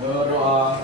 Berdoa.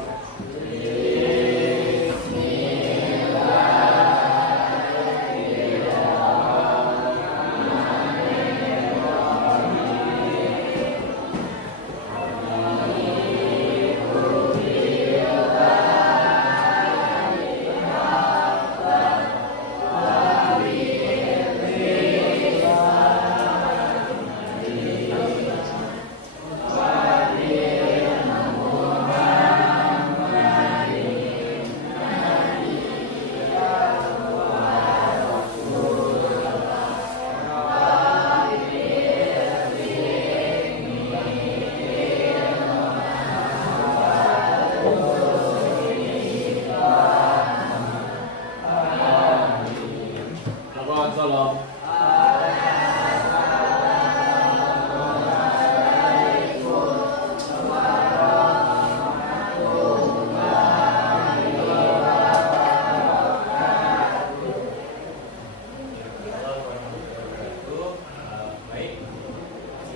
Salam. Baik,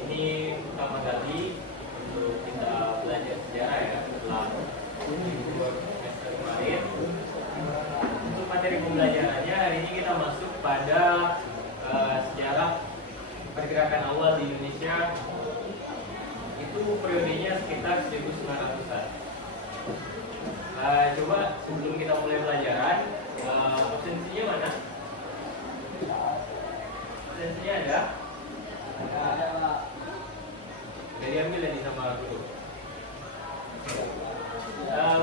ini pertama kali untuk kita belajar sejarah ya setelah semester kemarin. Untuk materi pembelajarannya hari ini kita masuk pada sejarah pergerakan awal di Indonesia. Itu periodenya sekitar 1900-an. Coba sebelum kita mulai pelajaran, absensinya mana? Absensinya ada? Ada. Udah diambil tadi sama guru.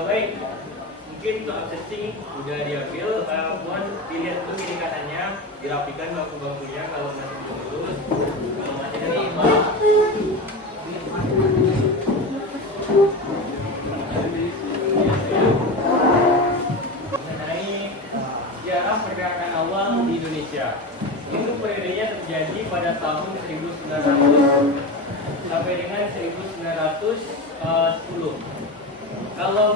Baik, mungkin untuk absensi udah diambil. Mohon dilihat dulu kiri kanannya, dirapikan bangku-bangkunya kalau masih belum lulus. Kalau masih ada tambah. Mengenai sejarah pergerakan awal di Indonesia. Itu periodenya terjadi pada tahun 1900 sampai dengan 1910. Kalau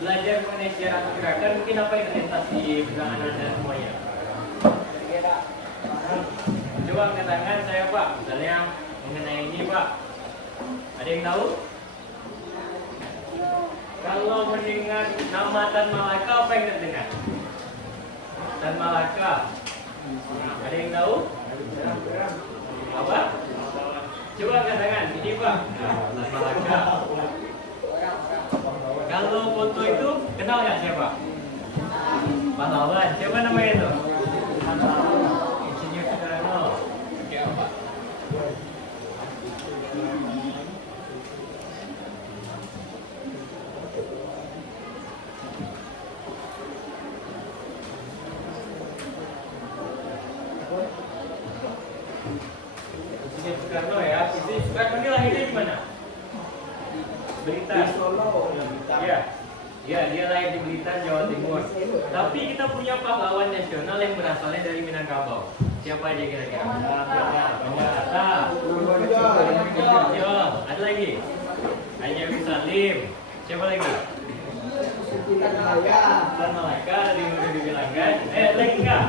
belajar mengenai sejarah pergerakan, mungkin apa yang terlintas di belakang Anda semuanya? Coba angkat tangan saya Pak, misalnya mengenai ini Pak. Ada yang tahu? Kalau mendengar nama Tan Malaka, apa yang terdengar? Tan Malaka. Ada yang tahu? Apa? Coba angkat tangan, ini Pak. Tan Malaka. Kalau foto itu kenal nggak siapa? Pahlawan. Siapa namanya itu? Insinyur Soekarno. Oke apa? Insinyur Soekarno ya. Insinyur Soekarno ini lahirnya di mana? Blitar. Ya. Ya, dia lahir di Blitar, Jawa Timur. Tapi kita punya pahlawan nasional yang berasalnya dari Minangkabau. Siapa aja kira-kira? Ada lagi? Hanya Salim. Siapa lagi? Tan Malaka, tadi udah dibilang kan? Lagi enggak?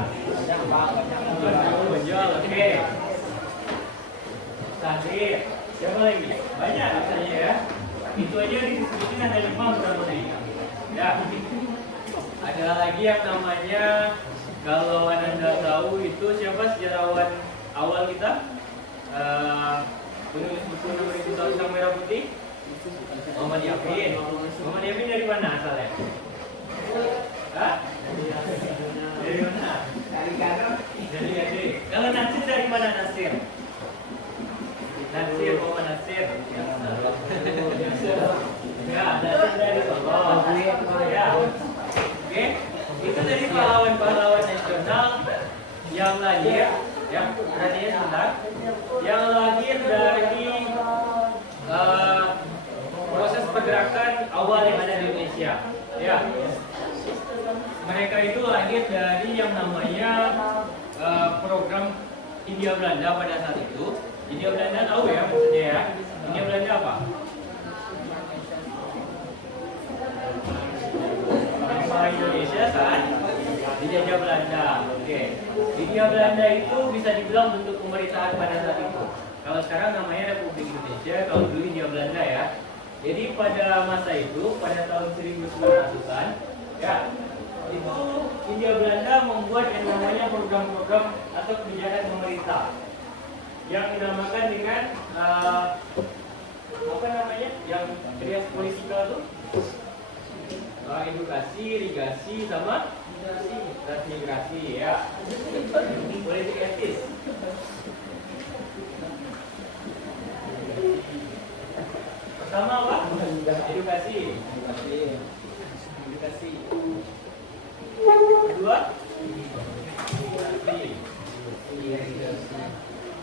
Bonjol, oke. Sadir. Siapa lagi? Banyak katanya ya. Itu aja disebutin ada 5 berapa nih? Ya. Ada lagi yang namanya, kalau Anda tahu itu siapa sejarawan awal kita? Penulis buku 6000 tahun Sang Merah Putih? Muhammad Yamin. Muhammad Yamin dari mana asalnya? Hah? Dari mana? Dari Garut. Dari Aceh. Kalau Nasir dari mana Nasir? Nasir, Muhammad Nasir. Ya, Nasir dari Solo. Ya. Oke. Itu dari pahlawan-pahlawan nasional yang lahir, ya, perhatian sebentar, yang lahir dari proses pergerakan awal yang ada di Indonesia. Ya. Mereka itu lahir dari yang namanya program Hindia Belanda pada saat itu. Hindia Belanda tahu ya maksudnya ya. Hindia Belanda apa? Indonesia saat dijajah Belanda. Oke. Hindia Belanda itu bisa dibilang bentuk pemerintahan pada saat itu. Kalau sekarang namanya Republik Indonesia, kalau dulu Hindia Belanda ya. Jadi pada masa itu, pada tahun 1900-an, ya, itu Hindia Belanda membuat yang namanya program-program atau kebijakan pemerintah yang dinamakan dengan apa namanya, yang krias politikal itu edukasi, irigasi, sama transmigrasi, ya, politik etis. Pertama apa? Edukasi. Kedua,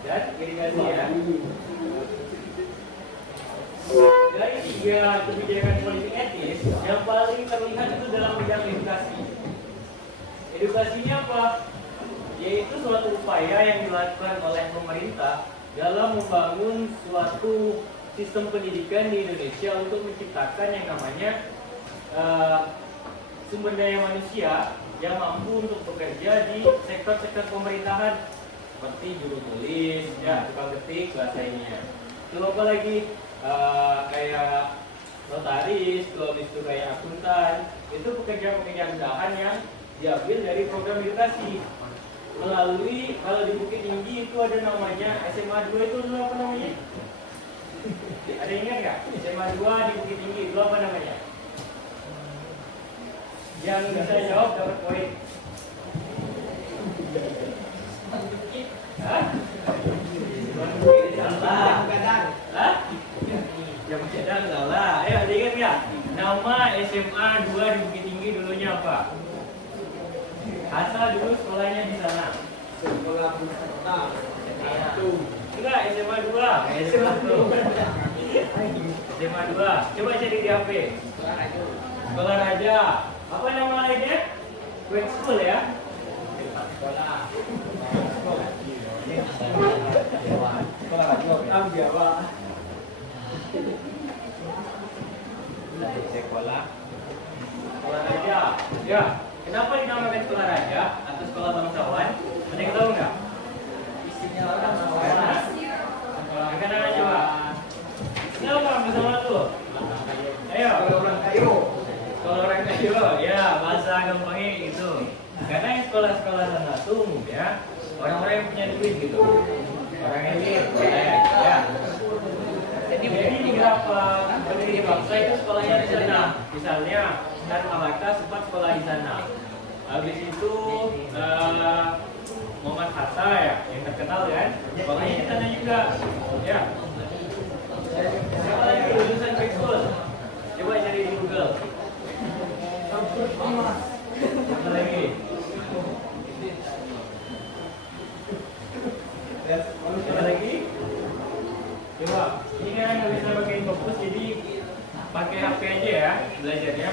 dan irigasi, ya. Dari tiga kebijakan politik etis, yang paling terlihat itu dalam bidang edukasi. Edukasinya apa? Yaitu suatu upaya yang dilakukan oleh pemerintah dalam membangun suatu sistem pendidikan di Indonesia untuk menciptakan yang namanya sumber daya manusia yang mampu untuk bekerja di sektor-sektor pemerintahan seperti juru tulis, ya, tukang ketik, bahasa ininya. Itu apa lagi? Kayak notaris, habis itu kayak akuntan. Itu pekerjaan-pekerjaan bahan yang diambil dari program edukasi melalui, kalau di Bukit Tinggi itu ada namanya SMA 2, itu dulu apa namanya? Ada yang ingat nggak? SMA 2 di Bukit Tinggi itu apa namanya? Yang bisa jawab dapat poin. Hah? Hah? Yang cadang salah. Ayo, ada ingat nggak? Nama SMA 2 di Bukit Tinggi dulunya apa? Asal dulu sekolahnya di sana. Sekolah Pusaka. Enggak, SMA 2. SMA 2. Coba cari di HP. Sekolah Raja. Apa nama lainnya? Web School, ya? Sekolah Raja. Jawa. Sekolah Raja. Ya. Kenapa dinamakan Sekolah Raja atau Sekolah Bangsawan? Ada yang tahu nggak? Isinya orang sekolah. Kenapa coba? Kenapa bersama tuh? Ayo. Sekolah orang kayu. Ya, bahasa gampangnya itu. Karena yang sekolah-sekolah sana tuh, ya, orang-orang yang punya duit gitu. Orang elit, ya. Jadi di beberapa pendiri bangsa itu sekolahnya di sana. Misalnya Dan Malaka sempat sekolah di sana. Habis itu Muhammad Hatta, ya, yang terkenal kan, sekolahnya di sana juga. Ya. Siapa lagi lulusan High School? Coba cari di Google. Siapa lagi? Siapa lagi? Coba. Ini kan nggak bisa pakai fokus, jadi pakai HP aja ya belajarnya.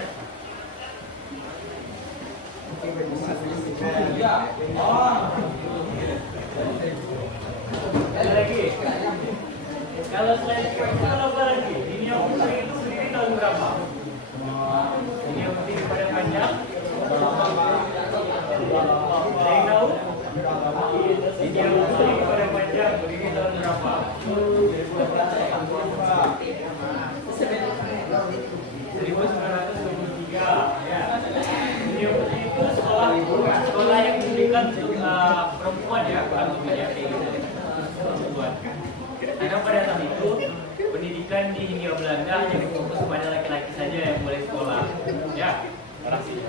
Ada lagi? Kalau selain itu apa lagi? Ini yang putih itu sendiri tahun berapa? Ini yang putih pada panjang? Ada yang tahu? Ini yang putih pada panjang berdiri tahun berapa? 1923, ya. Ini yang putih itu sekolah yang diberikan untuk perempuan, ya, bukan untuk ya, kayak gitu. Perempuan. Karena pada saat itu pendidikan di Hindia Belanda hanya difokus kepada laki-laki saja yang boleh sekolah. Ya, kasih.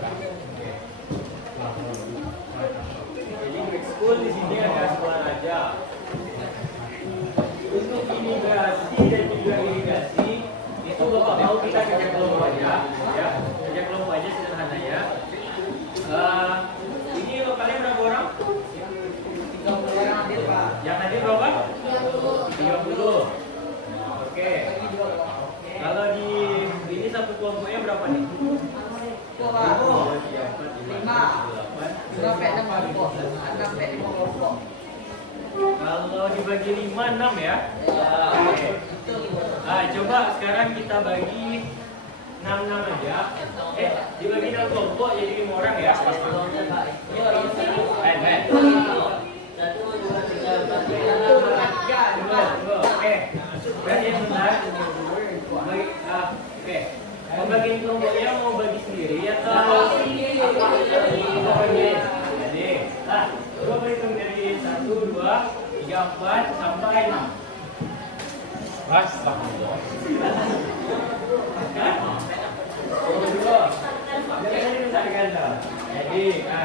Jadi Greek School di sini ada sekolah raja. Untuk imigrasi dan juga irigasi itu Bapak mau kita kerja kelompok aja, ya, kerja kelompok aja sederhana ya. Ini lokalnya berapa orang? 30 orang hadir, Pak. Yang hadir berapa? 30. Oke. Kalau di ini satu kelompoknya berapa nih? 5 kelompok. Kalau dibagi 5, 6 ya? Oke. Coba sekarang kita bagi 6 aja. Dibagi 6 kelompok jadi 5 orang ya? Oke. Berarti yang benar Oke. Mau bagiin kelompoknya mau bagi sendiri atau bagi? Jadi, coba berhitung dari 1, 2, 3, 4 sampai 6. Mas, bangun. Jadi, 1, 3.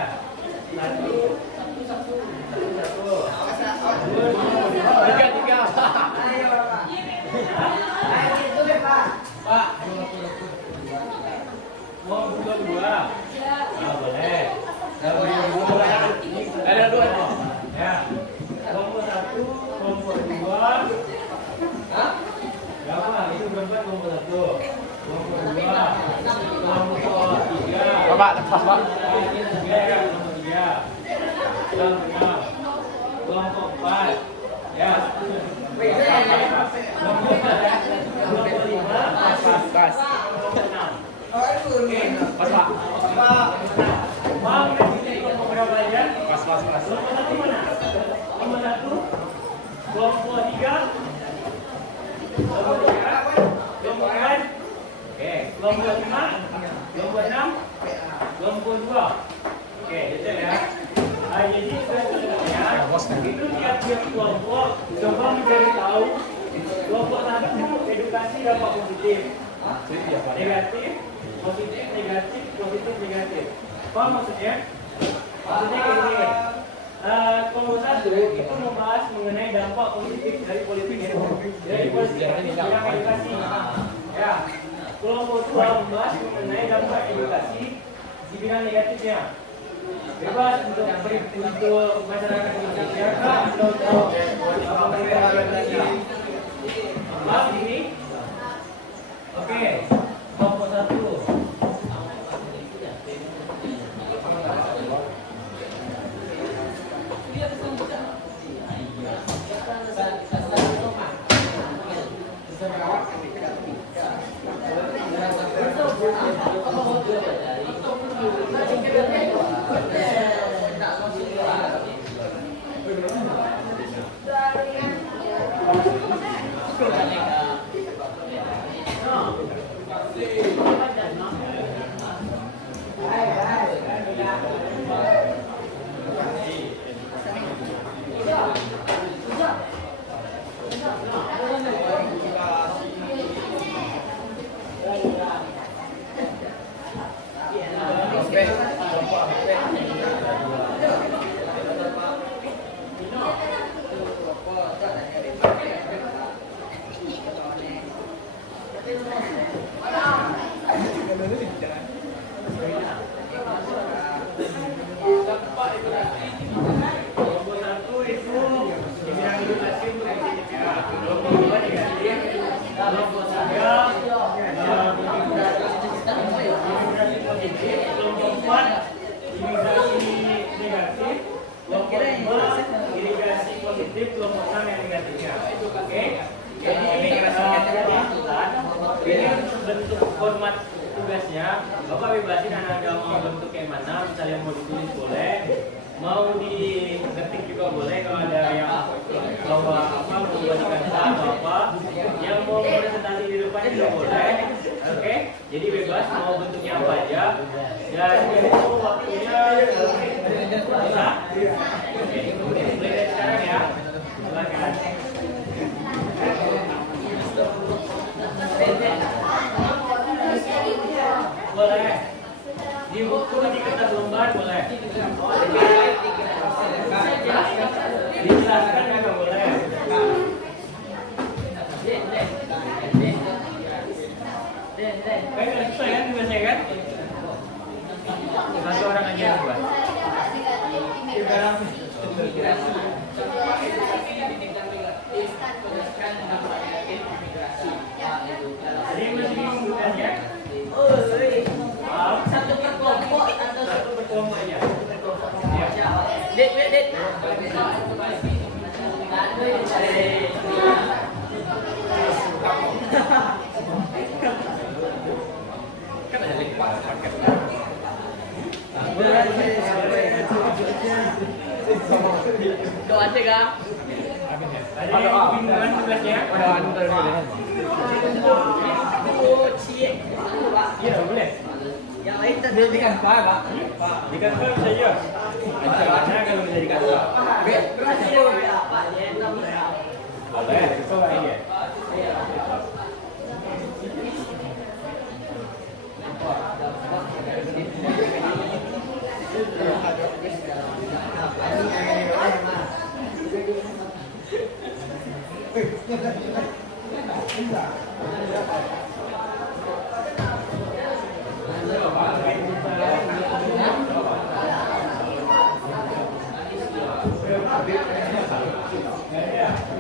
Pak, mau dua. Boleh. Ada 2. Ya. Kelompok 1, kelompok 2. Berapa? Itu berapa kelompok 1? Kelompok 2. Kelompok 3. Bapak, lepas, Pak. Kelompok 3. Kelompok 6. Kelompok 4. Ya. Kelompok 5. Pas. Kelompok 6. Oke. Pas, Pak. Mau kelompok berapa aja? Pas. Kelompok 1 mana? Kelompok 1. Kelompok 3. Kelompok 3. Kelompok 4. Oke, kelompok 5. Kelompok 6. Kelompok 2. Oke, detail ya. Jadi sebenarnya itu tiap-tiap kelompok coba mencari tahu kelompok 1 edukasi dampak positif, negatif, positif, negatif, positif, negatif. Apa maksudnya? Maksudnya kayak gini. Kelompok 1 itu membahas mengenai dampak positif dari politik bidang edukasi. Ya. Kelompok 2 membahas mengenai dampak edukasi di bidang negatifnya. Bebas untuk masyarakat Indonesia atau untuk pemerintah Indonesia. Paham ini? Oke. Kelompok 1. Kelompok 1 itu di bidang edukasi negatif ya. Kelompok 2 negatif. Kelompok 3 positif. Kelompok 4 imigrasi negatif. Kelompok 5 irigasi positif. Kelompok 6 yang negatifnya. Oke. Jadi ini bentuk format tugasnya. Bapak bebasin anak mau bentuk kayak mana. Misalnya mau ditulis boleh. Mau diketik juga boleh kalau ada yang bawa apa mau buatkan atau apa yang mau presentasi di depan juga boleh. Oke, jadi bebas mau bentuknya apa aja dan itu waktunya bisa. Oke, mulai dari sekarang ya. Silakan. Boleh. Di buku di kertas lembar boleh. Dijelaskan memang boleh. Baik, susah kan tugasnya kan? Satu orang aja yang buat. Jadi masih bingung tugasnya? Satu per kelompok atau Satu berkelompok aja. Dek. Kan ada link paket. Doa aja kak. Ada yang bingungan tugasnya? Ada cie. Pak. Iya, boleh. Yang lain Dia tadi ikan apa, Pak? Di kantor bisa juga. Caranya kalau bisa di kantor. berarti dia berapa? Dia enam berapa? Boleh, itu lah ini.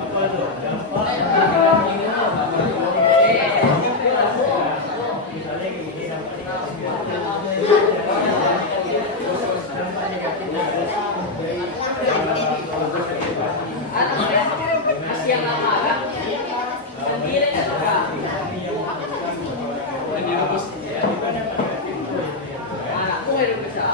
Apa tuh? Misalnya gini, Kasih yang lama kan? Sendiri enggak? Anakku nggak bisa.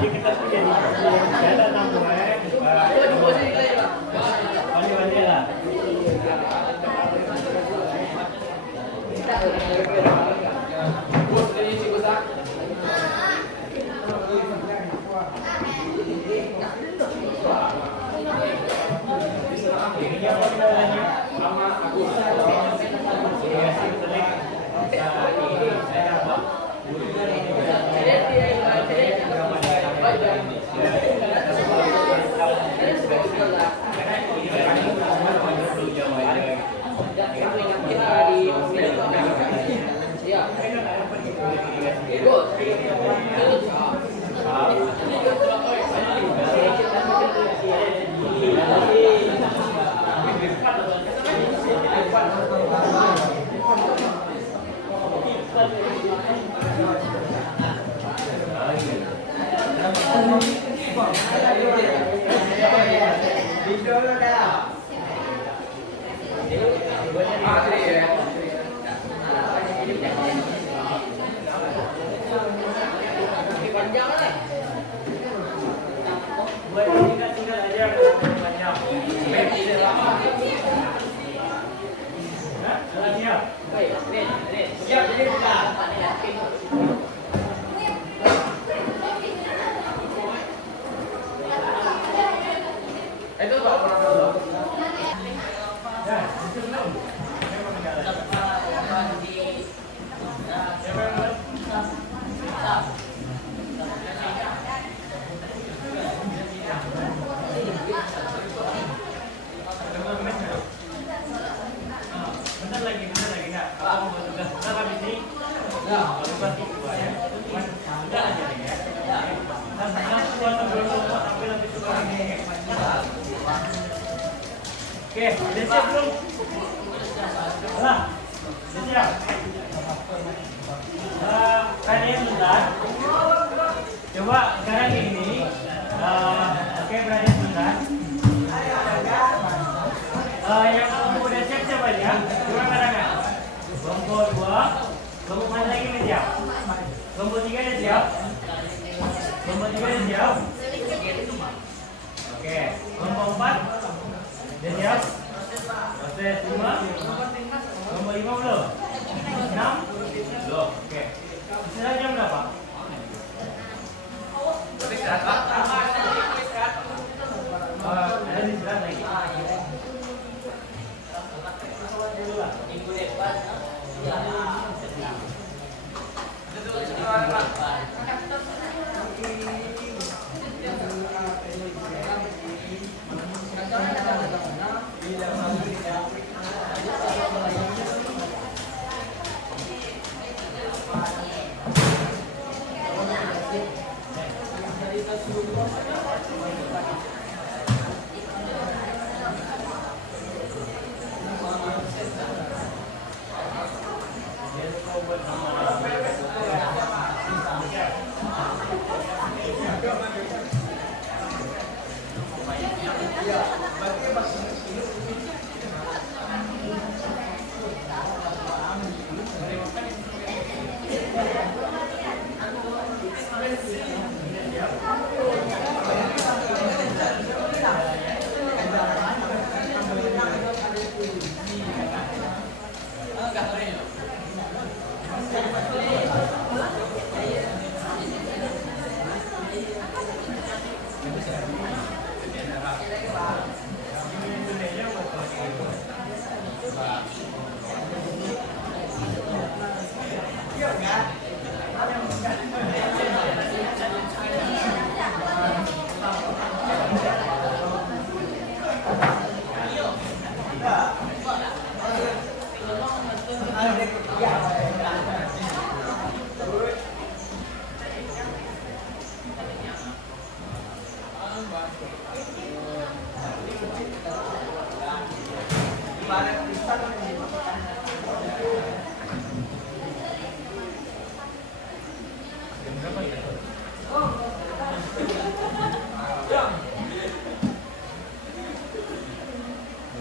Kita punya di ada namanya. Wali-wali lah. Ini apa namanya? Sama aku. Iya, sih betul. Saya apa? Oke, udah siap belum? Lah, udah siap. Kalian bentar. Coba sekarang ini. Oke, berani bentar. Yang udah siap siapa ya? Dua karangan. Kelompok 2. Kelompok mana lagi nih siap? Kelompok 3 udah siap? Kelompok 3 udah siap? Oke, kelompok 4 udah siap? Proses 5. Kelompok 5 belum? 6? Belum, oke. Istirahat jam berapa? Istirahat Pak. Ada istirahat lagi. Minggu depan.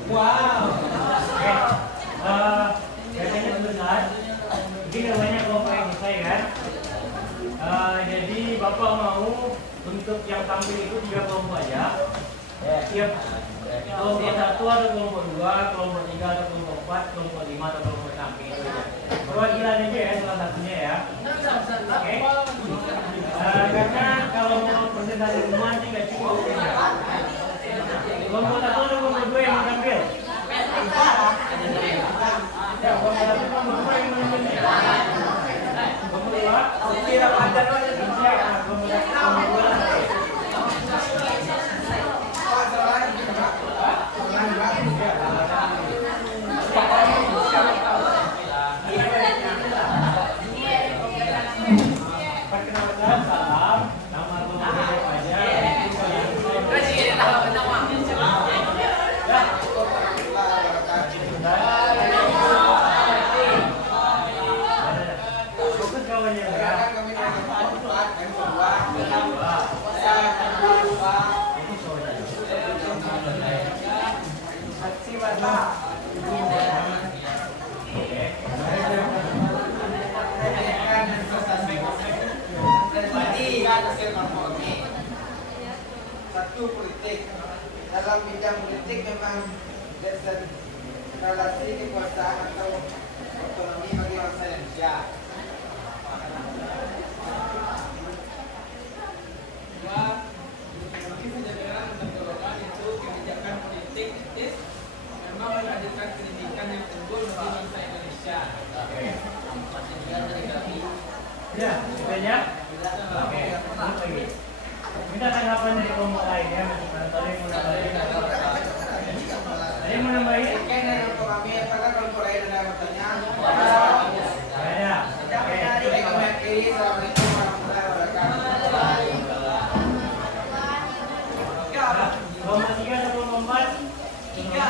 Wow. Oke. Biasanya sebentar. Ini namanya kelompok yang selesai kan? Jadi Bapak mau untuk yang tampil itu 3 kelompok aja. Siap. Kelompok 1 atau kelompok 2, kelompok 3 atau kelompok 4, kelompok 5 atau kelompok 6 itu aja. Perwakilan aja ya salah satunya ya. Oke. Karena kalau mau presentasi semua sih nggak cukup. Kelompok 1 atau kelompok 2 yang mau tampil? Ya, kelompok 1 kelompok 2 yang mau tampil. Kelompok 2? Kira padan aja bisa. Kelompok 2. Perkenalkan, salam. Nama kelompok apa aja? Fokus kawannya ya. Satu politik. Dalam bidang politik memang relasi kekuasaan atau otonomi bagi bangsa Indonesia. Dua, kami menyadari menegakkan itu kebijakan politik etis memang menghadirkan pendidikan yang unggul bagi bangsa Indonesia. Ya, sebenarnya. Oke, lagi. Minta tanggapan dari kelompok lain ya, ada yang mau nambahin? Ada yang mau nambahin? Oke, dari kelompok kami, apakah kelompok lain ada yang bertanya? Ada. Oke. Baik, kami akhiri. Assalamualaikum warahmatullahi wabarakatuh. Kelompok 3 atau kelompok 4? 3.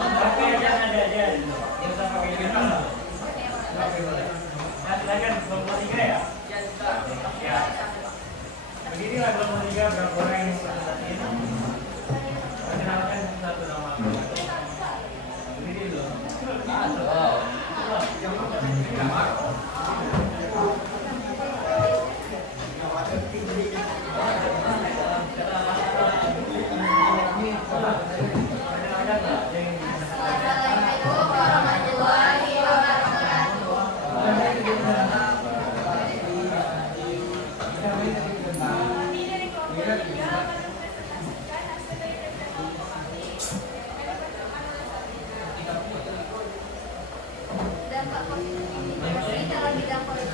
Pakai aja ada aja. Yang sama pakai kita. Oke, boleh. Nah, silakan kelompok 3 ya. Ya. Beginilah kelompok 3 berapa orang yang presentasi. Perkenalkan satu nama. Begini dulu. Dampak positif kalau bidang politik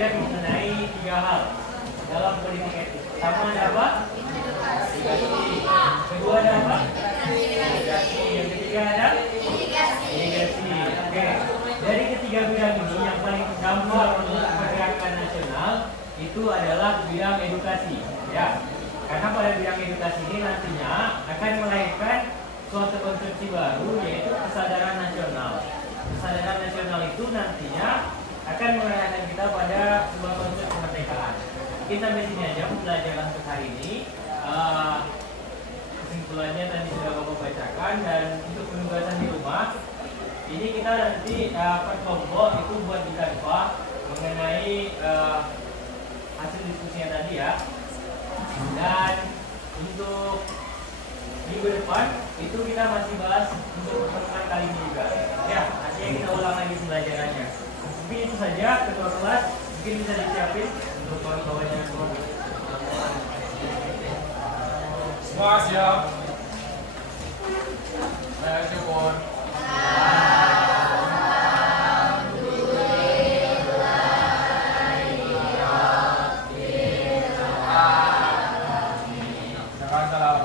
belajar mengenai 3 hal dalam politik etik. Pertama ada apa? Edukasi. Kedua ada apa? Edukasi. Yang ketiga ada? Mitigasi. Oke. Dari ketiga bidang ini yang paling terdampak untuk pergerakan nasional itu adalah bidang edukasi. Ya. Karena pada bidang edukasi ini nantinya akan melahirkan suatu konsepsi baru yaitu kesadaran nasional. Kesadaran nasional itu nantinya akan mengarahkan kita pada sebuah konsep kemerdekaan. Kita sampai sini aja pembelajaran untuk hari ini. Kesimpulannya tadi sudah Bapak bacakan, dan untuk penugasan di rumah ini kita nanti per kelompok itu buat di Canva mengenai hasil diskusinya tadi ya. Dan untuk minggu depan itu kita masih bahas untuk pertemuan kali ini juga. Ya, nanti kita ulang lagi pembelajarannya. Mungkin itu saja ketua kelas, mungkin bisa disiapin untuk kawan-kawannya semua. Semua siap. Saya syukur. Salam.